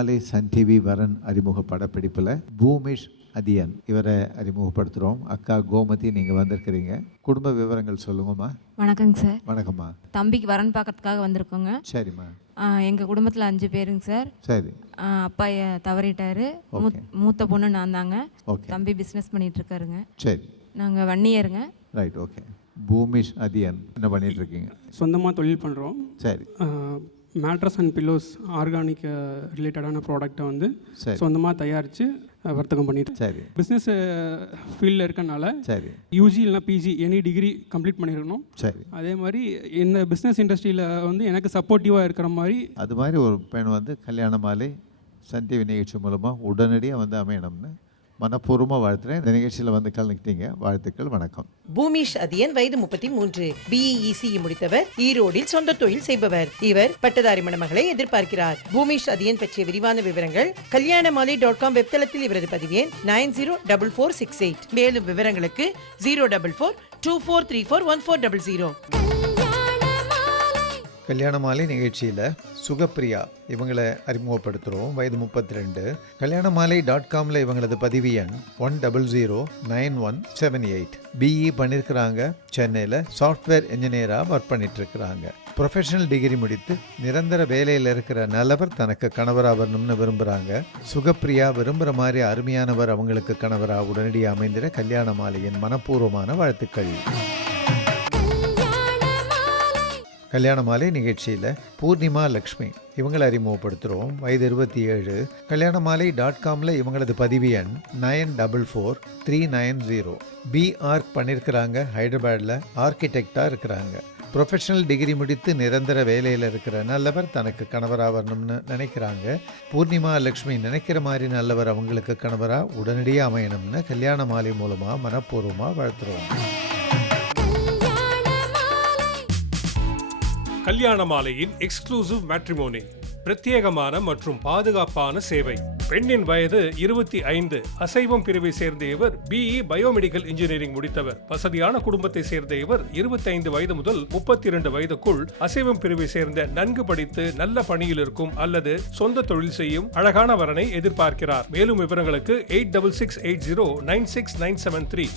Kalyanamalai Sun TV வரன் அறிமுக படப்பிடிப்பில் பூமிஷ் அதியன் இவரை அறிமுகப்படுத்துகிறோம் அக்கா கோமதி நீங்கள் வந்திருக்கிறீங்க. குடும்ப விவரங்கள் சொல்லுங்கம்மா. வணக்கங்க சார். வணக்கம்மா. தம்பிக்கு வரன் பார்க்கறதுக்காக வந்திருக்கோங்க. சரிம்மா. எங்கள் குடும்பத்தில் அஞ்சு பேருங்க சார். சரி. அப்பா தவறிட்டாரு. மூத்- மூத்த பொண்ணு நான் தாங்க. ஓகே. தம்பி பிஸ்னஸ் பண்ணிட்டு இருக்காருங்க சரி. நாங்கள் வன்னியருங்க. ரைட் ஓகே பூமிஷ் அதியன் என்ன பண்ணிட்டு இருக்கீங்க சொந்தமாக தொழில் பண்ணுறோம் சரி. மேட்ரஸ் அண்ட் பில்லோஸ் ஆர்கானிக் ரிலேட்டடான ப்ராடக்ட்டை வந்து சரி. சொந்தமாக தயாரித்து வர்த்தகம் பண்ணிட்டு. சரி. பிஸ்னஸ் ஃபீல்டில் இருக்கனால சரி. யூஜி இல்லைனா பிஜி எனி டிகிரி கம்ப்ளீட் பண்ணியிருக்கணும் சரி. அதே மாதிரி இந்த பிஸ்னஸ் இண்டஸ்ட்ரியில் வந்து எனக்கு சப்போர்ட்டிவாக இருக்கிற மாதிரி அது மாதிரி ஒரு பெண் வந்து கல்யாண மாலை சன் டிவி நிகழ்ச்சி மூலமாக உடனடியாக வந்து அமையணும்னு மனப்பூர்வமாக வாழ்த்துறேன். இந்த நிகழ்ச்சியில் வந்து கலந்துக்கிட்டீங்க. வாழ்த்துக்கள் வணக்கம். பூமிஷ் அதியன் வயது முப்பத்தி மூன்று பிஇசி முடித்தவர் ஈரோடில் சொந்த தொழில் செய்பவர். இவர் பட்டதாரி மணமகளை எதிர்பார்க்கிறார். பூமிஷ் அதியன் பற்றிய விரிவான விவரங்கள் கல்யாணமாலை டாட் காம் வெப்தளத்தில் இவரது பதிவேன். Nine zero double four six eight. மேலும் விவரங்களுக்கு zero double four two four three four one four double zero. Kalyana Malai நிகழ்ச்சியில் சுகப்பிரியா இவங்களை அறிமுகப்படுத்துகிறோம் வயது முப்பத்தி ரெண்டு கல்யாண மாலை டாட் காமில் இவங்களது பதிவு எண் one double zero nine one seven eight BE பண்ணியிருக்கிறாங்க சென்னையில் சாஃப்ட்வேர் இன்ஜினியராக ஒர்க் பண்ணிகிட்ருக்கிறாங்க ப்ரொஃபஷனல் டிகிரி முடித்து நிரந்தர வேலையில் இருக்கிற நல்லவர் தனக்கு கணவராக வரணும்னு விரும்புகிறாங்க சுகப்பிரியா விரும்புகிற மாதிரி அருமையானவர் அவங்களுக்கு கணவராக உடனடியாக அமைந்திட கல்யாண மாலையின் மனப்பூர்வமான வாழ்த்துக்கள். கல்யாண மாலை நிகழ்ச்சியில் பூர்ணிமா லக்ஷ்மி இவங்களை அறிமுகப்படுத்துகிறோம் வயது இருபத்தி ஏழு கல்யாண மாலை டாட் காமில் இவங்களது பதிவு எண் nine double four three nine zero. B Arch பண்ணியிருக்கிறாங்க ஹைதராபாடில் ஆர்கிடெக்டாக இருக்கிறாங்க. ப்ரொஃபஷனல் டிகிரி முடித்து நிரந்தர வேலையில் இருக்கிற நல்லவர் தனக்கு கணவராக வரணும்னு நினைக்கிறாங்க. பூர்ணிமா லக்ஷ்மி நினைக்கிற மாதிரி நல்லவர் அவங்களுக்கு கணவராக உடனடியாக அமையணும்னு கல்யாண மாலை மூலமாக மனப்பூர்வமாக வளர்த்துருவாங்க கல்யாண மாலையின் எக்ஸ்க்ளூசிவ் மேட்ரிமோனி பிரத்யேகமான மற்றும் பாதுகாப்பான சேவை. பெண்ணின் வயது இருபத்தி ஐந்து. அசைவம் பிரிவை சேர்ந்த இவர் பிஇ பயோமெடிக்கல் இன்ஜினியரிங் முடித்தவர். வசதியான குடும்பத்தை சேர்ந்த இவர் இருபத்தைந்து வயது முதல் முப்பத்தி இரண்டு வயதுக்குள் அசைவம் பிரிவை சேர்ந்த நன்கு படித்து நல்ல பணியில் இருக்கும் அல்லது சொந்த தொழில் செய்யும் அழகான வரனை எதிர்பார்க்கிறார். மேலும் விவரங்களுக்கு eight double six eight zero nine six nine seven three.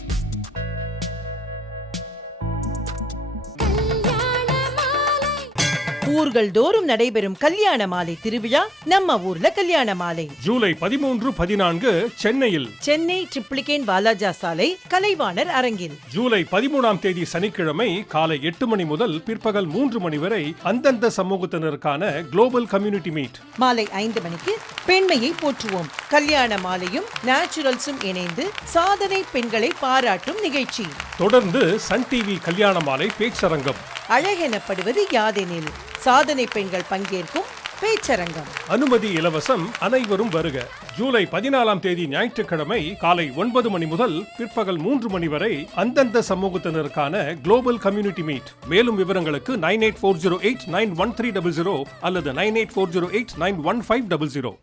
ஊர்கள் தோறும் நடைபெறும் கல்யாண மாலை திருவிழா நம்ம ஊர்ல கல்யாண மாலை. ஜூலை பதிமூன்று பதினான்கு சென்னையில். சென்னை ட்ரிப்ளிகேன் வாலாஜா சாலை கலைவாணர் அரங்கில். ஜூலை பதிமூணாம் தேதி சனிக்கிழமை காலை எட்டு மணி முதல் பிற்பகல் மூன்று மணி வரை அந்தந்த சமூகத்தினருக்கான குளோபல் கம்யூனிட்டி மீட் மாலை ஐந்து மணிக்கு பெண்மையை போற்றுவோம். கல்யாண மாலையும் நேச்சுரல்ஸும் இணைந்து சாதனை பெண்களை பாராட்டும் நிகழ்ச்சி. தொடர்ந்து சன் டிவி கல்யாண மாலை பேச்சரங்கம் அழகெனப்படுவது யாதெனில். சாதனை பெண்கள் பங்கேற்கும் பேச்சரங்கம். அனுமதி இலவசம் அனைவரும் வருக. ஜூலை பதினாலாம் தேதி ஞாயிற்றுக்கிழமை காலை ஒன்பது மணி முதல் பிற்பகல் மூன்று மணி வரை அந்தந்த சமூகத்தினருக்கான குளோபல் கம்யூனிட்டி மீட் மேலும் விவரங்களுக்கு nine eight four zero eight nine one three double zero அல்லது nine eight four zero eight nine one five double zero.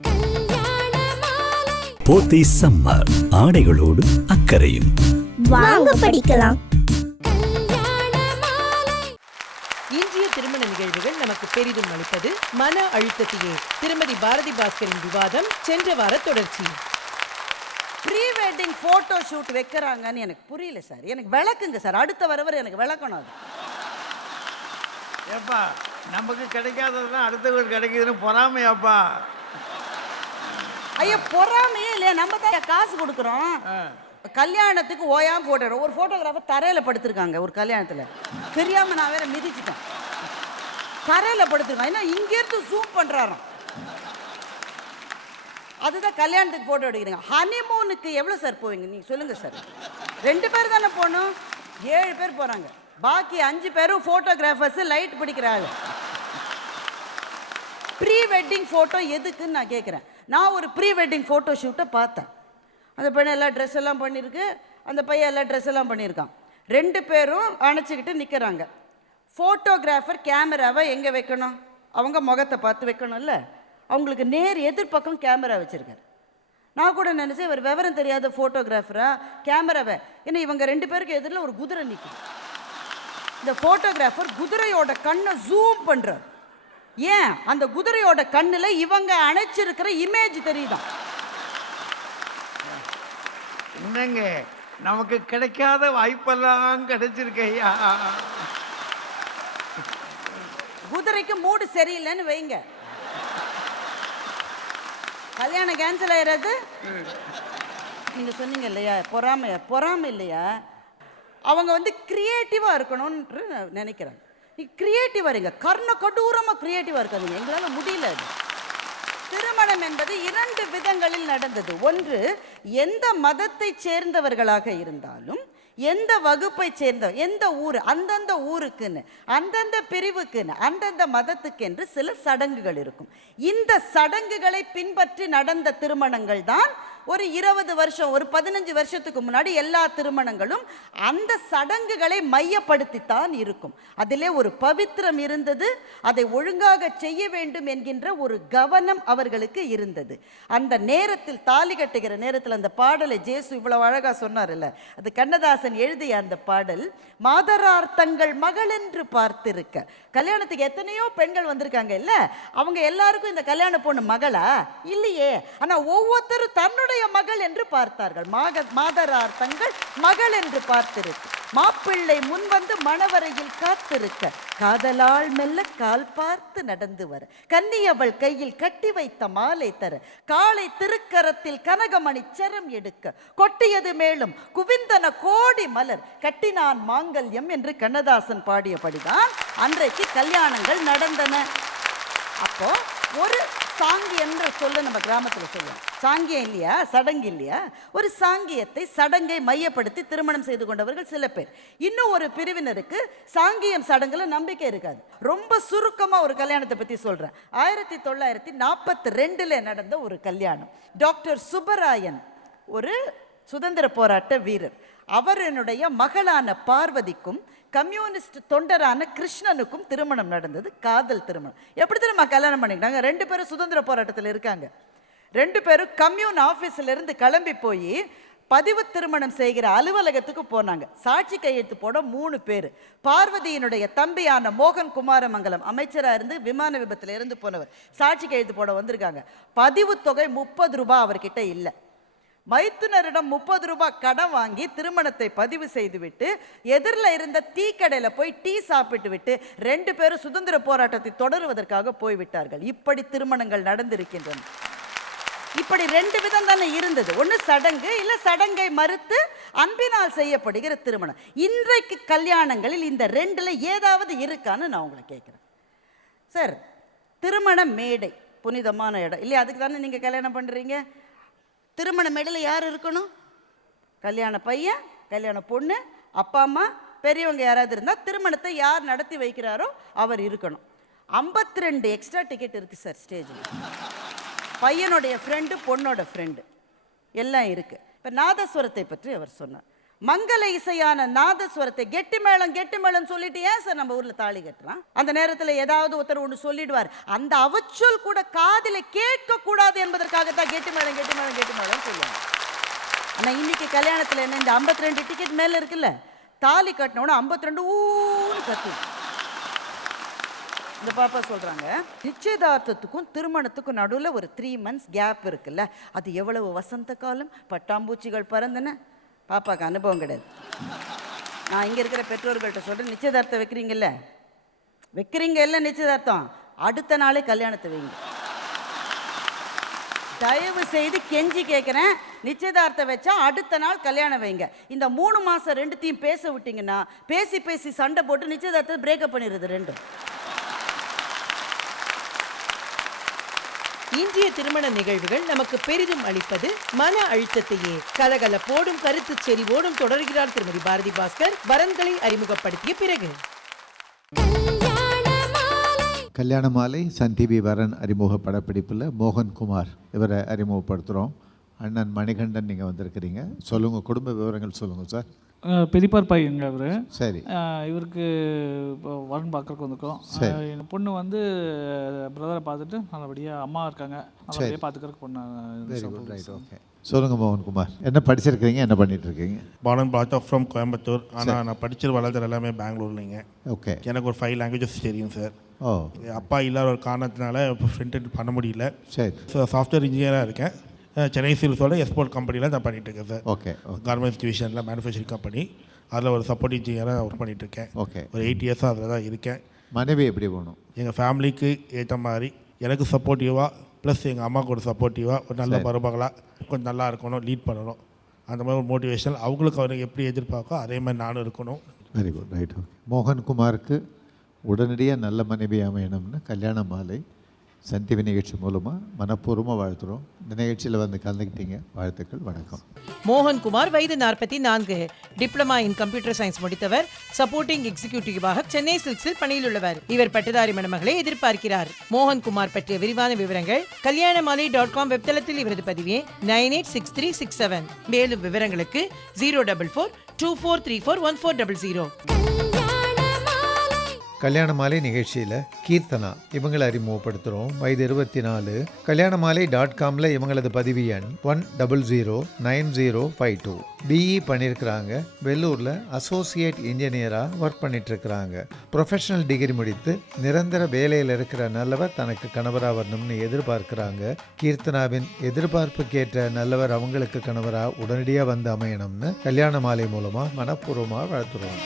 Pothys summer. ஆடைகளோடு அக்கறையும். வாங்க படிக்கலாம். நமக்கு பெரிதும் அளிப்பது மன அழுத்தத்தையே. திருமதி பாரதி பாஸ்கரின் விவாதம் சென்ற வார தொடர்ச்சி. ப்ரீ வெட்டிங் ஃபோட்டோ ஷூட் வைக்கிறாங்கன்னு எனக்கு புரியல சார். எனக்கு விளக்குங்க சார். அடுத்த வரவர் எனக்கு விளக்கணும் அது. ஏப்பா நமக்கு கிடைக்காததுதான் அடுத்தவங்களுக்கு கிடைக்குதுன்னு பொறாமையாப்பா. ஐயா பொறாமையே இல்லையா? நம்ம தான் காசு கொடுக்குறோம். கல்யாணத்துக்கு ஓயாம போட்டோ ஒரு ஃபோட்டோகிராஃபர் தரையில் படுத்திருக்காங்க ஒரு கல்யாணத்தில். தெரியாமல் நான் வேற மிதிச்சிட்டேன். கரையில் படுத்துருக்கான். ஏன்னா இங்கேருந்து ஜூம் பண்ணுறாராம் அதுதான் கல்யாணத்துக்கு ஃபோட்டோ எடுக்கிறீங்க. ஹனிமூனுக்கு எவ்வளோ சார் போவீங்க? நீங்கள் சொல்லுங்கள் சார் ரெண்டு பேர் தானே போகணும்? ஏழு பேர் போகிறாங்க பாக்கி அஞ்சு பேரும் ஃபோட்டோகிராஃபர்ஸு லைட் பிடிக்கிறாங்க. ப்ரீ வெட்டிங் ஃபோட்டோ எதுக்குன்னு நான் கேட்குறேன் நான் ஒரு ப்ரீ வெட்டிங் ஃபோட்டோ ஷூட்டை பார்த்தேன். அந்த பையன் எல்லாம் ட்ரெஸ் எல்லாம் பண்ணியிருக்கு அந்த பையன் எல்லாம் ட்ரெஸ் எல்லாம் பண்ணியிருக்கான். ரெண்டு பேரும் அணைச்சிக்கிட்டு நிற்கிறாங்க ஃபோட்டோகிராஃபர் கேமராவை எங்கே வைக்கணும்? அவங்க முகத்தை பார்த்து வைக்கணும்ல? அவங்களுக்கு நேர் எதிர்பக்கம் கேமரா வச்சுருக்காரு. நான் கூட நினச்சேன் இவர் விவரம் தெரியாத ஃபோட்டோகிராஃபரா கேமராவை ஏன்னா இவங்க ரெண்டு பேருக்கு எதிரில் ஒரு குதிரை நிற்கும் இந்த ஃபோட்டோகிராஃபர் குதிரையோட கண்ணை ஜூம் பண்ணுறார் ஏன்? அந்த குதிரையோட கண்ணில் இவங்க அணைச்சிருக்கிற இமேஜ் தெரியுதான் என்னங்க? நமக்கு கிடைக்காத வாய்ப்பெல்லாம் கிடைச்சிருக்கையா குதிரைக்கு மூடு சரியில்லைன்னு வைங்க. கல்யாணம் கேன்சல் ஆயிடுறது நீங்க சொன்னீங்க இல்லையா? பொறாமை பொறாமை இல்லையா? அவங்க வந்து கிரியேட்டிவா இருக்கணும்னு நினைக்கிறாங்க நீ கிரியேட்டிவா இருங்க. கர்ண கடூரமா கிரியேட்டிவா இருக்காதுங்க. எங்களால முடியல அது. திருமணம் என்பது இரண்டு விதங்களில் நடந்தது. ஒன்று எந்த மதத்தைச் சேர்ந்தவர்களாக இருந்தாலும் எந்த வகுப்பை சேர்ந்த எந்த ஊர் அந்தந்த ஊருக்குன்னு அந்தந்த பிரிவுக்குன்னு அந்தந்த மதத்துக்கென்று சில சடங்குகள் இருக்கும். இந்த சடங்குகளை பின்பற்றி நடந்த திருமணங்கள் தான் ஒரு இருபது வருஷம் ஒரு பதினஞ்சு வருஷத்துக்கு முன்னாடி எல்லா திருமணங்களும் அந்த சடங்குகளை மையப்படுத்தித்தான் இருக்கும். அதிலே ஒரு பவித்திரம் இருந்தது அதை ஒழுங்காக செய்ய வேண்டும் என்கின்ற ஒரு கவனம் அவர்களுக்கு இருந்தது. அந்த நேரத்தில் தாலி கட்டுகிற நேரத்தில் அந்த பாடலை ஜேசு இவ்வளவு அழகா சொன்னார்ல அது கண்ணதாசன் எழுதிய அந்த பாடல் மாதரார் தங்கள் மகள் என்று பார்த்திருக்க. கல்யாணத்துக்கு எத்தனையோ பெண்கள் வந்திருக்காங்க இல்ல அவங்க எல்லாருக்கும் இந்த கல்யாண பொண்ணு மகளா? இல்லையே. ஆனா ஒவ்வொருத்தரும் தன்னுடைய மகள் என்று பார்த்தார்கள். மாக மாதரார் தங்கள் மகள் என்று பார்த்திருக்க. மாப்பிள்ளை முன்வந்து மணவரையில் காத்திருக்க காதலால் மெல்ல கால் பார்த்து நடந்து வர கன்னியவள் கையில் கட்டி வைத்த மாலை தர காலை திருக்கரத்தில் கனகமணி சரம் எடுக்க கொட்டியது மேலும் குவிந்தன கோடி மலர் கட்டினான் மாங்கல்யம் என்று கண்ணதாசன் பாடியபடிதான் அன்றைக்கு கல்யாணங்கள் நடந்தன. அப்போ ஒரு சாங்கியன்ற சொல்ல நம்ம கிராமத்தில் சொல்லுவோம். சாங்கியம் இல்லையா? சடங்கு இல்லையா? ஒரு சாங்கியத்தை சடங்கை மையப்படுத்தி திருமணம் செய்து கொண்டவர்கள் சில பேர். இன்னும் ஒரு பிரிவினருக்கு சாங்கியம் சடங்குல நம்பிக்கை இருக்காது. ரொம்ப சுருக்கமாக ஒரு கல்யாணத்தை பற்றி சொல்கிறேன் ஆயிரத்தி தொள்ளாயிரத்தி நாற்பத்தி ரெண்டில் நடந்த ஒரு கல்யாணம். டாக்டர் சுப்பராயன் ஒரு சுதந்திர போராட்ட வீரர். அவரனுடைய மகளான பார்வதிக்கும் கம்யூனிஸ்ட் தொண்டரான கிருஷ்ணனுக்கும் திருமணம் நடந்தது. காதல் திருமணம். எப்படி திரும்ப கல்யாணம் பண்ணிக்கிட்டாங்க? ரெண்டு பேரும் சுதந்திர போராட்டத்தில் இருக்காங்க. ரெண்டு பேரும் கம்யூன் ஆஃபீஸில் இருந்து கிளம்பி போய் பதிவு திருமணம் செய்கிற அலுவலகத்துக்கு போனாங்க. சாட்சி கையெழுத்து போட மூணு பேர். பார்வதியினுடைய தம்பியான மோகன் குமாரமங்கலம் அமைச்சராக இருந்து விமான விபத்தில் இருந்து போனவர். சாட்சி கையெழுத்து போட வந்திருக்காங்க. பதிவு தொகை முப்பது ரூபாய் அவர்கிட்ட இல்லை. மைத்துனரிடம் முப்பது ரூபாய் கடன் வாங்கி திருமணத்தை பதிவு செய்துவிட்டு எதிரில் இருந்த டீ கடையில் போய் டீ சாப்பிட்டு விட்டு ரெண்டு பேரும் சுதந்திர போராட்டத்தை தொடருவதற்காக போய்விட்டார்கள். இப்படி திருமணங்கள் நடந்திருக்கின்றன. இப்படி ரெண்டு விதம் தானே இருந்தது. ஒன்று சடங்கு இல்லை சடங்கை மறுத்து அன்பினால் செய்யப்படுகிற திருமணம். இன்றைக்கு கல்யாணங்களில் இந்த ரெண்டில் ஏதாவது இருக்கான்னு நான் உங்களை கேட்குறேன். சார் திருமண மேடை புனிதமான இடம். இல்லையா அதுக்கு தானே நீங்கள் கல்யாணம் பண்ணுறீங்க திருமண மேடையில் யார் இருக்கணும்? கல்யாண பையன் கல்யாண பொண்ணு அப்பா அம்மா பெரியவங்க யாராவது இருந்தால் திருமணத்தை யார் நடத்தி வைக்கிறாரோ அவர் இருக்கணும். ஐம்பத்தி ரெண்டு எக்ஸ்ட்ரா டிக்கெட் இருக்குது சார் ஸ்டேஜில் பையனுடைய ஃப்ரெண்டு பொண்ணோட ஃப்ரெண்டு எல்லாம் இருக்குது இப்போ நாதஸ்வரத்தை பற்றி அவர் சொன்னார். மங்கள இசையான நாதஸ்வரத்தை கெட்டி மேளம் கெட்டி மேளம் சொல்லிட்டு ஏன் சார் நம்ம ஊரில் தாலி கட்டுறான்? அந்த நேரத்தில் ஏதாவது ஒருத்தர் ஒன்று சொல்லிடுவார். அந்த அவச்சொல் கூட காதில் கேட்கக்கூடாது என்பதற்காக தான் கெட்டி மேளம் கெட்டி மேளம் கெட்டி மேளம் சொல்லுவாங்க. ஆனால் இன்னைக்கு கல்யாணத்தில் என்ன இந்த ஐம்பத்தி ரெண்டு டிக்கெட் மேலே இருக்குல்ல தாலி கட்டினோட ஐம்பத்தி ரெண்டு ஊன்னு கத்து இந்த பாப்பா சொல்கிறாங்க நிச்சயதார்த்தத்துக்கும் திருமணத்துக்கும் நடுவில் ஒரு த்ரீ மந்த்ஸ் கேப் இருக்குல்ல. அது எவ்வளவு வசந்த காலம்? பட்டாம்பூச்சிகள் பறந்தன. பாப்பாவுக்கு அனுபவம் கிடையாது. நான் இங்கே இருக்கிற பெற்றோர்கள்ட்ட சொல்கிறேன் நிச்சயதார்த்தம் வைக்கிறீங்கல்ல? வைக்கிறீங்க இல்லை நிச்சயதார்த்தம்? அடுத்த நாளே கல்யாணத்தை வைங்க. தயவு செய்து கெஞ்சி கேட்குறேன் நிச்சயதார்த்தம் வச்சா அடுத்த நாள் கல்யாணம் வைங்க. இந்த மூணு மாதம் ரெண்டுத்தையும் பேச விட்டிங்கன்னா பேசி பேசி சண்டை போட்டு நிச்சயதார்த்தத்தை பிரேக்கப் பண்ணிடுது ரெண்டும். இந்திய திருமண நிகழ்வுகள் நமக்கு பெரிதும் அளிப்பது மன அழுத்தத்தையே. கலகலப்போடும் கருத்து செறிவோடும் தொடர்கிறார் திருமதி பாரதி பாஸ்கர். வரன்களை அறிமுகப்படுத்திய பிறகு. கல்யாண மாலை சன் டிவி வரன் அறிமுக படப்பிடிப்பில் மோகன்குமார் இவரை அறிமுகப்படுத்துகிறோம் அண்ணன் மணிகண்டன் நீங்கள் வந்திருக்கிறீங்க. சொல்லுங்கள் குடும்ப விவரங்கள் சொல்லுங்கள் சார். பெரியப்பார் பையங்க அவர் சரி. இவருக்கு இப்போ வரன் பார்க்கறக்கு வந்திருக்கோம். என் பொண்ணு வந்து பிரதரை பார்த்துட்டு நல்லபடியாக அம்மா இருக்காங்க. நல்லபடியாக பார்த்துக்கறக்கு பொண்ணு ரைட் ஓகே சொல்லுங்கள் மோகன்குமார் என்ன படிச்சிருக்கிறீங்க? என்ன பண்ணிட்டு இருக்கீங்க? Born brought up from Coimbatore ஆனால் நான் படிச்சது வளர்ந்தது எல்லாமே பெங்களூர்லிங்க. ஓகே எனக்கு ஒரு ஃபைவ் லாங்குவேஜஸ் தெரியும் சார் ஓ. அப்பா இல்லாத ஒரு காரணத்தினால இப்போ ஃப்ரெண்ட் பண்ண முடியல. சரி. ஸோ சாஃப்ட்வேர் இன்ஜினியராக இருக்கேன். சென்னை சில்ஸோட எக்ஸ்போர்ட் கம்பெனியில் நான் பண்ணிட்டு இருக்கேன் சார் ஓகே கார்மெண்ட்ஸ் டிவிஷனில் மேனுஃபேக்சரிங் கம்பெனி அதில் ஒரு சப்போர்ட் இன்ஜினியராக ஒர்க் பண்ணிட்டு இருக்கேன் ஓகே ஒரு எயிட் இயர்ஸாக அதில் தான் இருக்கேன். மனைவி எப்படி போகணும்? எங்கள் ஃபேமிலிக்கு ஏற்ற மாதிரி எனக்கு சப்போர்ட்டிவாக ப்ளஸ் எங்கள் அம்மாவுக்கு ஒரு சப்போர்ட்டிவாக ஒரு நல்ல. மருமகளாக கொஞ்சம் நல்லா இருக்கணும் லீட் பண்ணணும். அந்த மாதிரி ஒரு மோட்டிவேஷன் அவங்களுக்கு அவருக்கு எப்படி எதிர்பார்க்கோ அதே மாதிரி நானும் இருக்கணும். வெரி குட் ரைட் ஓகே மோகன்குமாருக்கு உடனடியாக நல்ல மனைவி அமையணும்னு கல்யாண மாலை. சன் டிவி நிகழ்ச்சி மூலமாக மனப்பூர்வமாக வாழ்த்துறோம். இந்த நிகழ்ச்சியில் வந்து கலந்துக்கிட்டீங்க. வாழ்த்துக்கள் வணக்கம். மோகன்குமார் வயது நாற்பத்தி நான்கு டிப்ளமா இன் கம்ப்யூட்டர் சயின்ஸ் முடித்தவர் சப்போர்ட்டிங் எக்ஸிகியூட்டிவாக சென்னை சில்க்ஸில் பணியில் உள்ளவர் இவர் பட்டதாரி மணமகளை எதிர்பார்க்கிறார். மோகன்குமார் பற்றிய விரிவான விவரங்கள் கல்யாணமாலை டாட் காம் வெப்தளத்தில் இவரது பதிவே nine eight six three six seven. மேலும் விவரங்களுக்கு zero double four two four three four one four double zero. கல்யாண மாலை நிகழ்ச்சியில் கீர்த்தனா இவங்களை அறிமுகப்படுத்துகிறோம் வயது இருபத்தி நாலு கல்யாண மாலை டாட் காமில் இவங்களது பதிவு எண் one double zero nine zero five two BE பண்ணியிருக்கிறாங்க வெள்ளூரில் அசோசியேட் இன்ஜினியராக ஒர்க் பண்ணிட்டுருக்கிறாங்க. ப்ரொஃபஷனல் டிகிரி முடித்து நிரந்தர வேலையில் இருக்கிற நல்லவர் தனக்கு கணவராக வரணும்னு எதிர்பார்க்குறாங்க. கீர்த்தனாவின் எதிர்பார்ப்புக்கேற்ற நல்லவர் அவங்களுக்கு கணவராக உடனடியாக வந்து அமையணும்னு கல்யாண மாலை மூலமாக மனப்பூர்வமாக வாழ்த்துறோம்.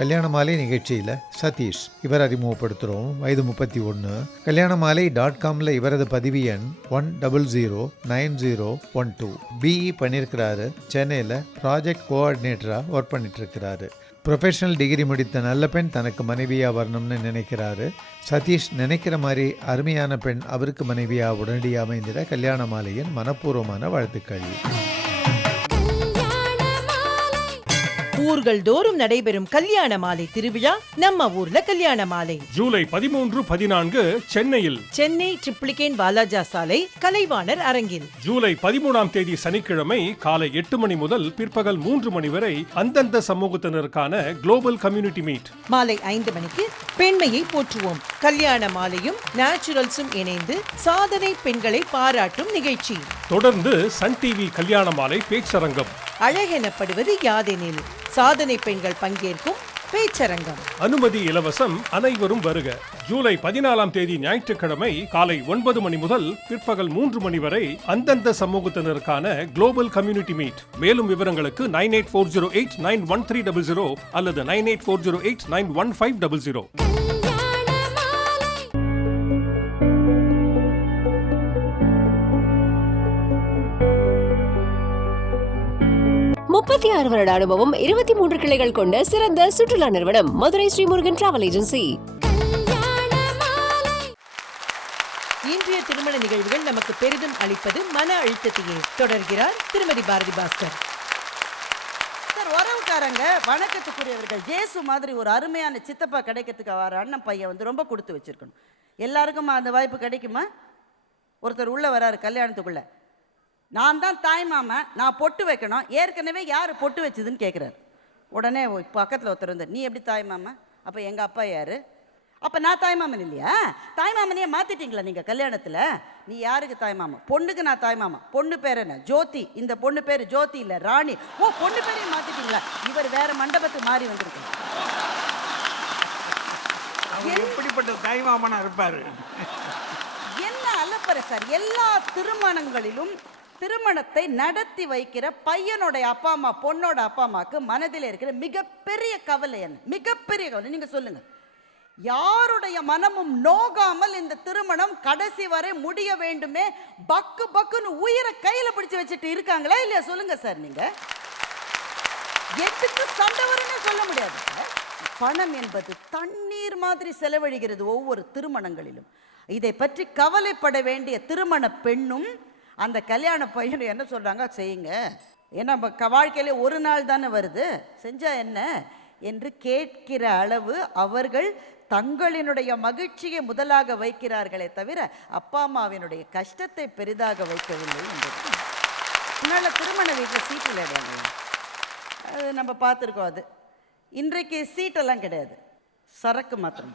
கல்யாண மாலை நிகழ்ச்சியில் சதீஷ் இவர் அறிமுகப்படுத்துகிறோம் வயது முப்பத்தி ஒன்று கல்யாண மாலை டாட் காமில் இவரது பதிவு எண் one double zero nine zero one two BE பண்ணியிருக்கிறாரு சென்னையில் ப்ராஜெக்ட் கோஆர்டினேட்டராக ஒர்க் பண்ணிட்டுருக்கிறாரு. ப்ரொஃபஷனல் டிகிரி முடித்த நல்ல பெண் தனக்கு மனைவியாக வரணும்னு நினைக்கிறாரு. சதீஷ் நினைக்கிற மாதிரி அருமையான பெண் அவருக்கு மனைவியாக உடனடியாக அமைந்திட கல்யாண மாலையின் மனப்பூர்வமான வாழ்த்துக்கள். ஊர்கள் தோறும் நடைபெறும் கல்யாண மாலை திருவிழா நம்ம ஊர்ல கல்யாண மாலை. ஜூலை பதிமூன்று பதினான்கு சென்னையில். சென்னை ட்ரிப்ளிகேன் வாலாஜா சாலை கலைவாணர் அரங்கில். ஜூலை பதிமூணாம் தேதி சனிக்கிழமை காலை எட்டு மணி முதல் பிற்பகல் மூன்று மணி வரை அந்தந்த சமூகத்தினருக்கான குளோபல் கம்யூனிட்டி மீட் மாலை ஐந்து மணிக்கு பெண்மையை போற்றுவோம். கல்யாண மாலையும் நேச்சுரல்ஸும் இணைந்து சாதனை பெண்களை பாராட்டும் நிகழ்ச்சி. தொடர்ந்து சன் டிவி கல்யாண மாலை பேச்சரங்கம். அழகெனப்படுவது யாதெனில். சாதனை பெண்கள் பங்கேற்கும் பேச்சரங்கம். அனுமதி இலவசம் அனைவரும் வருக. ஜூலை பதினாலாம் தேதி ஞாயிற்றுக்கிழமை காலை ஒன்பது மணி முதல் பிற்பகல் மூன்று மணி வரை அந்தந்த சமூகத்தினருக்கான குளோபல் கம்யூனிட்டி மீட் மேலும் விவரங்களுக்கு nine eight four zero eight nine one three double zero அல்லது nine eight four zero eight nine one five double zero. முப்பத்தி ஆறு வருட அனுபவம் இருபத்தி மூன்று கிளைகள் கொண்ட சிறந்த சுற்றுலா நிறுவனம் மதுரை ஸ்ரீமுருகன் டிராவல் ஏஜென்சி. இன்றைய திருமண நிகழ்வுகள் நமக்கு பெரிதும் அளிப்பது மன அழுத்தத்தையே தொடர்கிறார் திருமதி பாரதி பாஸ்கர். சார் உறவு சொந்தக்காரங்க வணக்கத்துக்குரியவர்கள் ஜேசு மாதிரி ஒரு அருமையான சித்தப்பா கிடைக்கிறதுக்கு வர அண்ணன் பையன் வந்து ரொம்ப கொடுத்து வச்சிருக்கணும். எல்லாருக்கும் அந்த வாய்ப்பு கிடைக்குமா? ஒருத்தர் உள்ள வராரு கல்யாணத்துக்குள்ள. நான் தான் தாய் மாமன் நான் பொட்டு வைக்கணும். ஏற்கனவே யார் பொட்டு வச்சதுன்னு கேட்குறாரு உடனே பக்கத்தில் ஒருத்தர் வந்து நீ எப்படி தாய் மாமன் அப்போ எங்கள் அப்பா யார்? அப்போ நான் தாய் மாமன் இல்லையா? தாய் மாமனையே மாற்றிட்டீங்களா நீங்கள் கல்யாணத்தில்? நீ யாருக்கு தாய் மாமன் பொண்ணுக்கு நான் தாய் மாமன் பொண்ணு பேர் என்ன? ஜோதி. இந்த பொண்ணு பேர் ஜோதி இல்லை ராணி. ஓ பொண்ணு பேரையும் மாற்றிட்டீங்களா இவர் வேற மண்டபத்துக்கு மாறி வந்திருக்கு எப்படிப்பட்ட தாய்மாமனா இருப்பாரு? என்ன அலப்பறை சார்? எல்லா திருமணங்களிலும் திருமணத்தை நடத்தி வைக்கிற பையனுடைய அப்பா அம்மா பொண்ணோட அப்பா அம்மாவுக்கு மனதில் இருக்கிற மிகப்பெரிய கவலை என்ன? மிகப்பெரிய கவலை. நீங்கள் சொல்லுங்க. யாருடைய மனமும் நோகாமல் இந்த திருமணம் கடைசி வரை முடிய வேண்டுமே பக்கு பக்குன்னு உயிரை கையில் பிடிச்சு வச்சுட்டு இருக்காங்களா இல்லையா? சொல்லுங்க சார் நீங்க. எதுக்கு சண்டவரன்னு சொல்ல முடியாது சார். பணம் என்பது தண்ணீர் மாதிரி செலவழிகிறது ஒவ்வொரு திருமணங்களிலும். இதை பற்றி கவலைப்பட வேண்டிய திருமண பெண்ணும் அந்த கல்யாண பையன் என்ன சொல்கிறாங்க செய்யுங்க. ஏன்னா நம்ம க- ஒரு நாள் தானே வருது. செஞ்சால் என்ன? என்று கேட்கிற அளவு அவர்கள் தங்களினுடைய மகிழ்ச்சியை முதலாக வைக்கிறார்களே தவிர அப்பா அம்மாவினுடைய கஷ்டத்தை பெரிதாக வைக்கவில்லை என்பது. அதனால் திருமண வீட்டில் சீட்டு விளையாடுவாங்க அது நம்ம பார்த்துருக்கோம் அது. இன்றைக்கு சீட்டெல்லாம் கிடையாது. சரக்கு மாத்திரம்.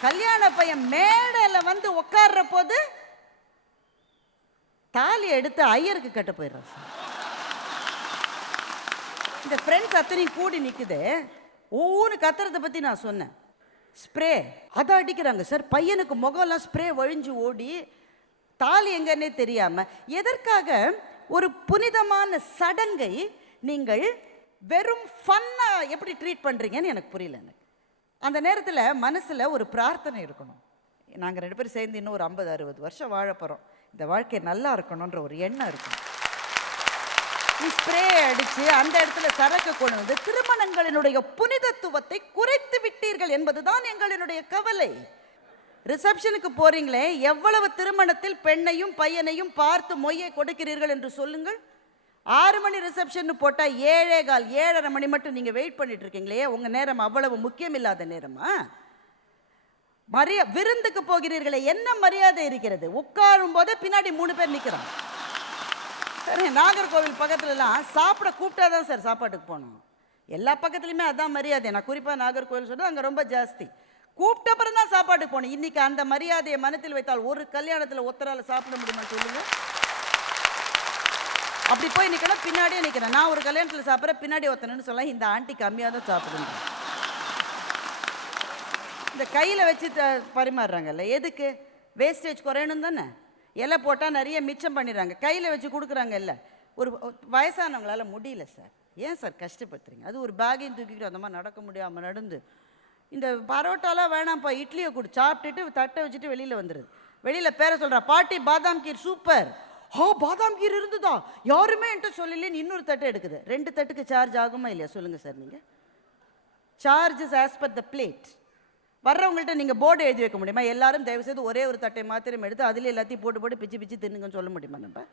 கல்யாண பையன் மேடையில் வந்து உட்கார்ற போது தாலி எடுத்து ஐயருக்கு கட்ட போயிடுறோம் சார். இந்த ஃப்ரெண்ட்ஸ் அத்தனையும் கூடி நிற்குது ஒவ்வொன்று கத்துறதை பற்றி நான் சொன்னேன். ஸ்ப்ரே அதை அடிக்கிறாங்க சார். பையனுக்கு முகம்லாம் ஸ்ப்ரே வழிஞ்சு ஓடி தாலி எங்கன்னே தெரியாமல் எதற்காக ஒரு புனிதமான சடங்கை நீங்கள் வெறும் ஃபன்னாக எப்படி ட்ரீட் பண்ணுறீங்கன்னு எனக்கு புரியல எனக்கு. அந்த நேரத்தில் மனசில் ஒரு பிரார்த்தனை இருக்கணும். நாங்கள் ரெண்டு பேரும் சேர்ந்து இன்னும் ஒரு ஐம்பது அறுபது வருஷம் வாழ போகிறோம் இந்த வாழ்க்கை நல்லா இருக்கணுன்ற ஒரு எண்ணம் இருக்கும் ஸ்ப்ரே அடித்து அந்த இடத்துல சரக்கு கொண்டு வந்து திருமணங்களினுடைய புனிதத்துவத்தை குறைத்து விட்டீர்கள் என்பதுதான் எங்களினுடைய கவலை. ரிசப்ஷனுக்கு போறீங்களே எவ்வளவு திருமணத்தில் பெண்ணையும் பையனையும் பார்த்து மொய்யை கொடுக்கிறீர்கள் என்று சொல்லுங்கள். ஆறு மணி ரிசப்ஷன் போட்டால் ஏழே கால் ஏழரை மணி மட்டும் நீங்கள் வெயிட் பண்ணிட்டு இருக்கீங்களே உங்கள் நேரம் அவ்வளவு முக்கியம் இல்லாத நேரமா? மரியா விருந்துக்கு போகிறீர்களே என்ன மரியாதை இருக்கிறது? உட்காரும் போதே பின்னாடி மூணு பேர் நிற்கிறான் சரி நாகர்கோவில் பக்கத்துலலாம் சாப்பிட கூப்பிட்டா தான் சார் சாப்பாட்டுக்கு போகணும். எல்லா பக்கத்துலையுமே அதான் மரியாதை. நான் குறிப்பாக நாகர்கோவில் சொன்னால் அங்கே ரொம்ப ஜாஸ்தி. கூப்பிட்ட அப்புறம் தான் சாப்பாட்டுக்கு போகணும். இன்றைக்கி அந்த மரியாதையை மனத்தில் வைத்தால் ஒரு கல்யாணத்தில் ஒத்தரால் சாப்பிட முடியுமான்னு சொல்லுங்க. அப்படி போய் நிற்கணும் பின்னாடியே நிற்கிறேன் நான் ஒரு கல்யாணத்தில் சாப்பிட்றேன் பின்னாடி ஒத்தனன்னு சொல்ல இந்த ஆண்டி கம்மியாக தான் சாப்பிடுங்க. இந்த கையில் வச்சு த பரிமாறுறாங்கல்ல. எதுக்கு? வேஸ்டேஜ் குறையணும் தானே. இலை போட்டால் நிறைய மிச்சம் பண்ணிடுறாங்க. கையில் வச்சு கொடுக்குறாங்கல்ல. ஒரு வயசானவங்களால முடியல சார். ஏன் சார் கஷ்டப்படுத்துறீங்க? அது ஒரு பேகையும் தூக்கிக்கிட்டு அந்த மாதிரி நடக்க முடியாமல் நடந்து. இந்த பரோட்டாலாம் வேணாம்ப்பா. இட்லியை கொடு சாப்பிட்டுட்டு தட்டை வச்சுட்டு வெளியில் வந்துடுது வெளியில் பேரை சொல்கிறா பாட்டி பாதாம் கீர் சூப்பர். ஹோ பாதாம் கீர் இருந்துதா? யாருமே என்கிட்ட சொல்லலேன்னு இன்னொரு தட்டை எடுக்குது. ரெண்டு தட்டுக்கு சார்ஜ் ஆகுமா இல்லையா? சொல்லுங்கள் சார் நீங்கள் charges as per the plate வர்றவங்கள்ட்ட நீங்கள் போர்டு எழுதி வைக்க முடியுமா? எல்லாரும் தயவு செய்து ஒரே ஒரு தட்டை மாத்திரம் எடுத்து அதில் எல்லாத்தையும் போட்டு போட்டு பிச்சு பிச்சு தின்னுங்கன்னு சொல்ல முடியுமா நம்ம?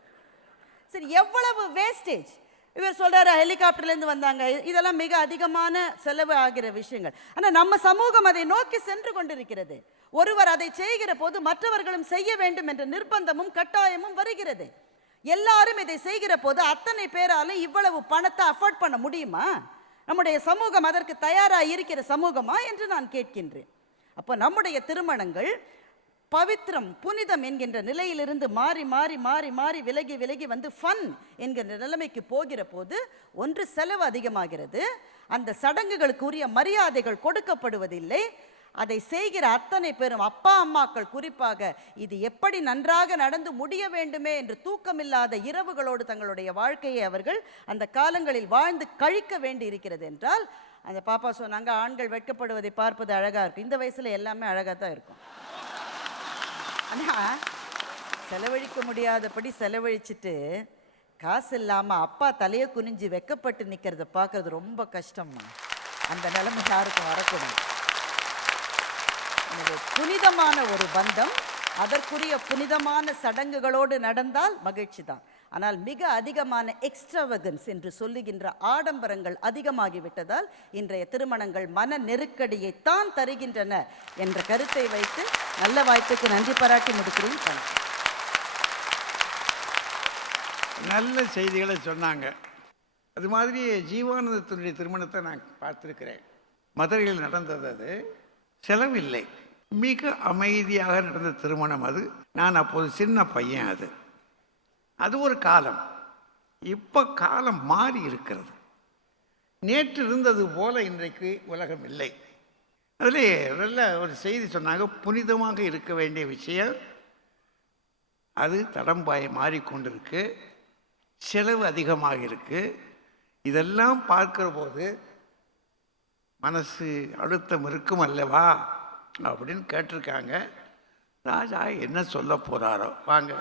சரி எவ்வளவு வேஸ்டேஜ் இவர் சொல்கிறாரு ஹெலிகாப்டர்லேருந்து வந்தாங்க. இதெல்லாம் மிக அதிகமான செலவு ஆகிற விஷயங்கள். ஆனால் நம்ம சமூகம் அதை நோக்கி சென்று கொண்டிருக்கிறது. ஒருவர் அதை செய்கிற போது மற்றவர்களும் செய்ய வேண்டும் என்ற நிர்பந்தமும் கட்டாயமும் வருகிறது. எல்லாரும் இதை செய்கிற போது அத்தனை பேராலும் இவ்வளவு பணத்தை அஃபோர்ட் பண்ண முடியுமா? நம்முடைய சமூகம் அதற்கு தயாராக இருக்கிற சமூகமா என்று நான் கேட்கின்றேன். அப்போ நம்முடைய திருமணங்கள் பவித்ரம் புனிதம் என்கின்ற நிலையிலிருந்து மாறி மாறி மாறி மாறி விலகி விலகி வந்து ஃபன் என்கின்ற நிலைமைக்கு போகிற போது ஒன்று செலவு அதிகமாகிறது. அந்த சடங்குகளுக்குரிய மரியாதைகள் கொடுக்கப்படுவதில்லை. அதை செய்கிற அத்தனை பேரும் அப்பா அம்மாக்கள் குறிப்பாக இது எப்படி நன்றாக நடந்து முடிய வேண்டுமே என்று தூக்கமில்லாத இரவுகளோடு தங்களுடைய வாழ்க்கையை அவர்கள் அந்த காலங்களில் வாழ்ந்து கழிக்க வேண்டி இருக்கிறது என்றால் அந்த பாப்பா சொன்னாங்க ஆண்கள் வெட்கப்படுவதை பார்ப்பது அழகாக இருக்கும். இந்த வயசில் எல்லாமே அழகாக தான் இருக்கும். ஆனால் செலவழிக்க முடியாதபடி செலவழிச்சிட்டு காசு இல்லாமல் அப்பா தலையை குனிஞ்சு வெக்கப்பட்டு நிற்கிறத பார்க்கறது ரொம்ப கஷ்டம்மா. அந்த நிலைமை யாருக்கும் வரக்கூடாது. எனவே புனிதமான ஒரு பந்தம் அதற்குரிய புனிதமான சடங்குகளோடு நடந்தால் மகிழ்ச்சி தான். ஆனால் மிக அதிகமான எக்ஸ்ட்ராவகன்ஸ் என்று சொல்லுகின்ற ஆடம்பரங்கள் அதிகமாகிவிட்டதால் இன்றைய திருமணங்கள் மன நெருக்கடியை தான் தருகின்றன என்ற கருத்தை வைத்து நல்ல வாய்ப்புக்கு நன்றி பாராட்டி முடிக்கிறேன். நல்ல செய்திகளை சொன்னாங்க. அது மாதிரி ஜீவானந்தத்தினுடைய திருமணத்தை நான் பார்த்துருக்கிறேன். மதுரையில் நடந்தது அது. செலவில்லை. மிக அமைதியாக நடந்த திருமணம் அது. நான் அப்போது சின்ன பையன் அது. அது ஒரு காலம். இப்போ காலம் மாறி இருக்கிறது. நேற்று இருந்தது போல இன்றைக்கு உலகம் இல்லை. அதில் நல்ல ஒரு செய்தி சொன்னாங்க புனிதமாக இருக்க வேண்டிய விஷயம் அது தடம்பாய மாறிக்கொண்டிருக்கு செலவு அதிகமாக இருக்குது இதெல்லாம் பார்க்குற போது மனசு அழுத்தம் இருக்கும் அல்லவா? அப்படின்னு கேட்டிருக்காங்க. ராஜா என்ன சொல்ல போகிறாரோ வாங்க.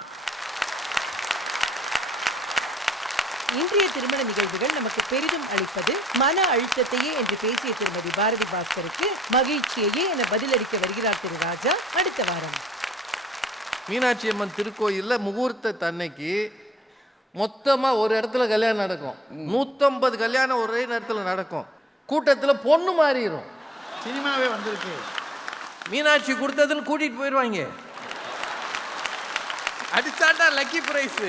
இன்றைய திருமண நிகழ்வுகள் நமக்கு பெரிதும் அளிப்பது மன அழுத்தத்தையே என்று பேசிய திருமதி பாரதி பாஸ்கருக்கு மகிழ்ச்சியையே என பதிலளிக்க வருகிறார் திரு ராஜா. அடுத்த வாரம். மீனாட்சி அம்மன் திருக்கோயிலில் முகூர்த்த தன்னைக்கு மொத்தமாக ஒரு இடத்துல கல்யாணம் நடக்கும். நூற்றம்பது கல்யாணம் ஒரே நேரத்தில் நடக்கும். கூட்டத்தில் பொண்ணு மாறிடும் சினிமாவே வந்திருக்கு. மீனாட்சி கொடுத்ததுன்னு கூட்டிகிட்டு போயிடுவாங்க அடிச்சாண்டா லக்கி ப்ரைஸு.